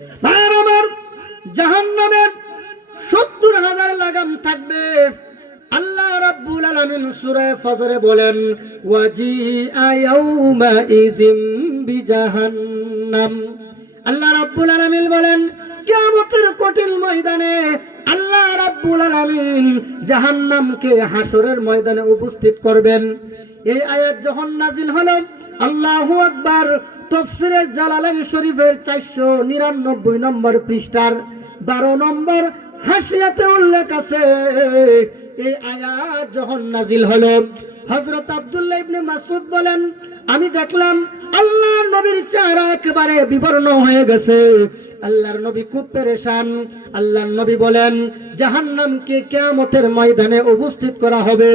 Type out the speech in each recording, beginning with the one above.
ভাইয়ের আমার, জাহান্নামের ৭০,০০০ লাগাম থাকবে। আল্লাহ রাব্বুল আলামিন সূরা ফজরে বলেন, ওয়াজিআ ইয়াউমা ইযিম বিজাহান্নাম। আল্লাহ রাব্বুল আলামিন বলেন, কিয়ামতের কঠিন ময়দানে আল্লাহ রাব্বুল আলামিন জাহান্নামকে হাসরের ময়দানে উপস্থিত করবেন। এই আয়াত যখন নাজিল হলো, আল্লাহু আকবার, তাফসীরে জালালাইন শরীফের 499 নম্বর পৃষ্ঠার 12 নম্বর হাসিয়াতে উল্লেখ আছে। এই আয়াত যখন নাজিল হলো, হযরত আব্দুল্লাহ ইবনে মাসউদ বলেন, আমি দেখলাম আল্লাহর নবীর চেহারা একেবারে বিবর্ণ হয়ে গেছে। আল্লাহর নবী খুব পেরেশান। আল্লাহর নবী বলেন, জাহান্নামকে কিয়ামতের ময়দানে উপস্থিত করা হবে।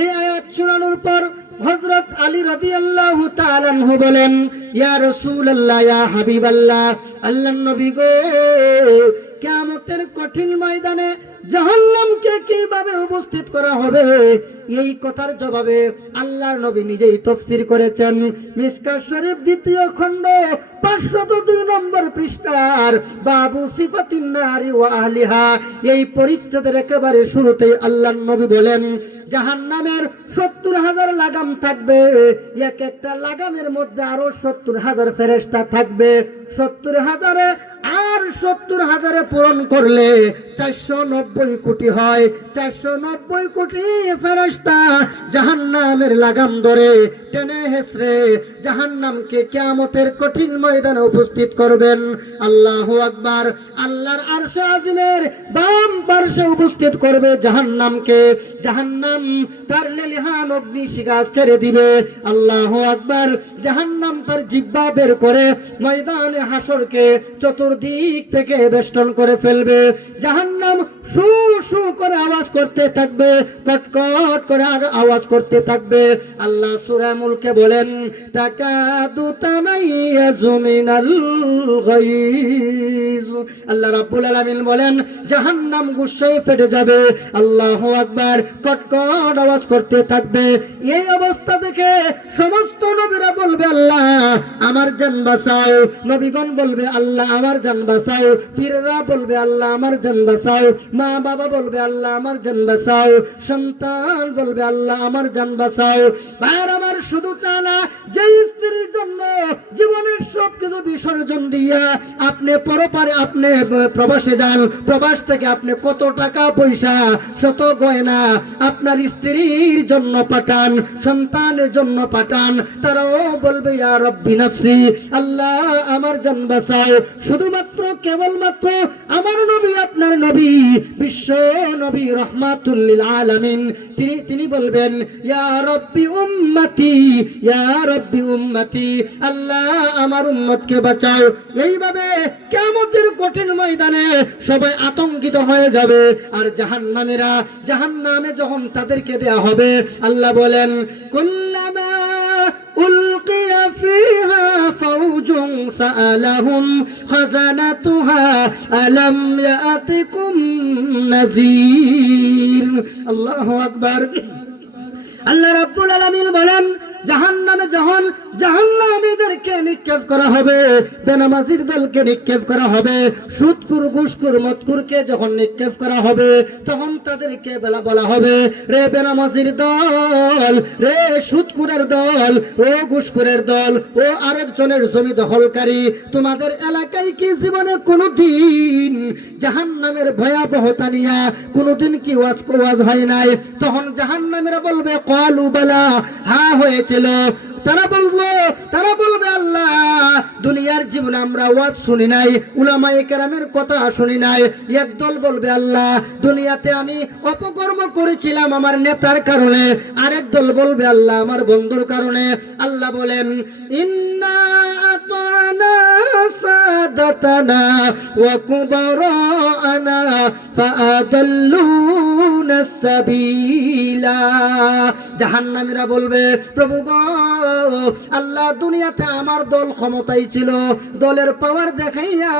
এই আয়াত শোনানোর পর হযরত আলী রাদিয়াল্লাহু তাআলা আনহু বলেন, ইয়া রাসূলুল্লাহ, ইয়া হাবিবাল্লাহ, আল্লাহর নবী গো, কিয়ামতের কঠিন ময়দানে জাহান্নামকে কিভাবে উপস্থিত করা হবে? এই কথার জবাবে আল্লাহর নবী নিজেই তাফসীর করেছেন। মিশকাত শরীফ ২য় খণ্ড ৫০২ নম্বর পৃষ্ঠার বাবু সিফাতিন নারি ওয়া আহলিহা, এই পরিচ্ছেদের একেবারে শুরুতেই আল্লাহর নবী বলেন, জাহান্নামের ৭০,০০০ লাগাম থাকবে। এক একটা লাগামের মধ্যে আরো ৭০,০০০ ফেরেশতা থাকবে। ৭০,০০০ আর ৭০,০০০ পূরণ করলে ৪৯০ কোটি হয়। ৪৯০ কোটি ফেরেশতা জাহান্নামের লাগাম ধরে টেনে হেসড়ে জাহান্নামকে কিয়ামতের কঠিন ময়দানে উপস্থিত করবেন। আল্লাহু আকবার। আল্লাহর আরশে আজিমের বাম পার্শ্বে উপস্থিত করবে জাহান্নামকে। জাহান্নাম তার লেলিহান অগ্নি শিখা ছেড়ে দিবে। আল্লাহু আকবার। জাহান্নাম তার জিহ্বা বের করে ময়দানে হাসরকে চতুর্দিক থেকে বেষ্টন করে ফেলবে। জাহান্নাম শু শু করে আওয়াজ করতে থাকবে, কটকট করে আওয়াজ করতে থাকবে। আল্লাহ সূরা মুলকে বলেন, তাকাদু তামাইয়াজু মিনাল গায়জ। আল্লাহ রাব্বুল আলামিন বলেন, জাহান্নাম গুসায় ফেটে যাবে। আল্লাহু আকবার। কটকট আওয়াজ করতে থাকবে। এই অবস্থা দেখে সমস্ত নবীরা বলবে, আল্লাহ আমার জান বাঁচাও। নবীগণ বলবে, আল্লাহ আমার জান বাঁচাও। পীররা বলবে, আল্লাহ আমার জান বাঁচাও। মা বাবা বলবে, আল্লাহ আমার জান বাঁচাও। সন্তান বলবে, আল্লাহ আমার জান বাঁচাও। ভাইয়ের আমার, শুধু তা না, যে স্ত্রীর জন্য জীবনের সব কিছু বিসর্জন দিয়া আপনি পরপারে আপনি প্রবাসে যান, প্রবাস থেকে আপনি কত টাকা পয়সা শত গয়না আপনার স্ত্রীর জন্য পাঠান, সন্তানের জন্য পাঠান, তারাও বলবে, ইয়া রব্বি নাফসি, আল্লাহ আমার জান বাঁচাও। শুধুমাত্র কেবলমাত্র আমার নবী, আপনার নবী, বিশ্ব নবী রহমাতুল লিল আলামিন, তিনি বলবেন, ইয়া রব্বি উম্মতি, ইয়া রব্বি উম্মতি, আল্লাহ আমার উম্মতকে বাঁচাও। এইভাবে কিয়ামতের কঠিন ময়দানে সবাই আতঙ্কিত হয়ে যাবে। আর জাহান্নামীরা জাহান্নামে যখন তাদেরকে দেয়া হবে, আল্লাহ বলেন, কুল্লামা উলকিয়া ফিহা ফাওজুন সাআলাহুম খাজানাতুহা আলাম ইয়াতিকুম নাযীর। আল্লাহু আকবার। আল্লাহ রাব্বুল আলামিন বলেন, জাহান্নামে যখন জাহান্নামীদেরকে নিক্ষেপ করা হবে, বেনামাজির দলকে নিক্ষেপ করা হবে, সুদখোর ঘুষখোর মদখোরকে যখন নিক্ষেপ করা হবে, তখন তাদেরকে বলা হবে, রে বেনামাজির দল, রে সুদখোরের দল, ও ঘুষখোরের দল, ও আরেকজনের জমি দখলকারী, তোমাদের এলাকায় কি জীবনে কোনোদিন জাহান্নামের ভয়াবহতা নিয়ে কোনোদিন কি ওয়াজ হয় নাই? তখন জাহান্নামীরা বলবে, ক্বালু বালা, হ্যাঁ হয়েছিল। তারা বলবে, আল্লাহ দুনিয়ার জীবনে আমরা ওয়াজ শুনি নাই, উলামায়ে কেরামের কথা শুনি নাই। একদল বলবে, আল্লাহ দুনিয়াতে আমি অপকর্ম করেছিলাম আমার নেতার কারণে। আরেক দল বলবে, আল্লাহ আমার বন্ধুর কারণে। আল্লাহ বলেন, ইন্না আতানা সাদাতানা ওয়া কুবারানা ফাআদাল্লুনা সাবিলা। জাহান্নামীরা বলবে, প্রভু গো, আল্লাহ দুনিয়াতে আমার দল ক্ষমতায় ছিল, দলের পাওয়ার দেখাইয়া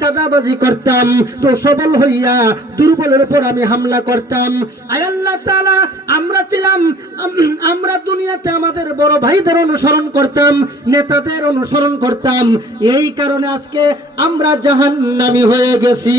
চাঁদাবাজি করতাম, তো সবল হইয়া দুর্বলের উপর আমি হামলা করতাম। আয় আল্লাহ তাআলা, আমরা ছিলাম, আমরা দুনিয়াতে আমাদের বড় ভাইদের অনুসরণ করতাম, নেতাদের অনুসরণ করতাম, এই কারণে আজকে আমরা জাহান্নামী হয়ে গেছি।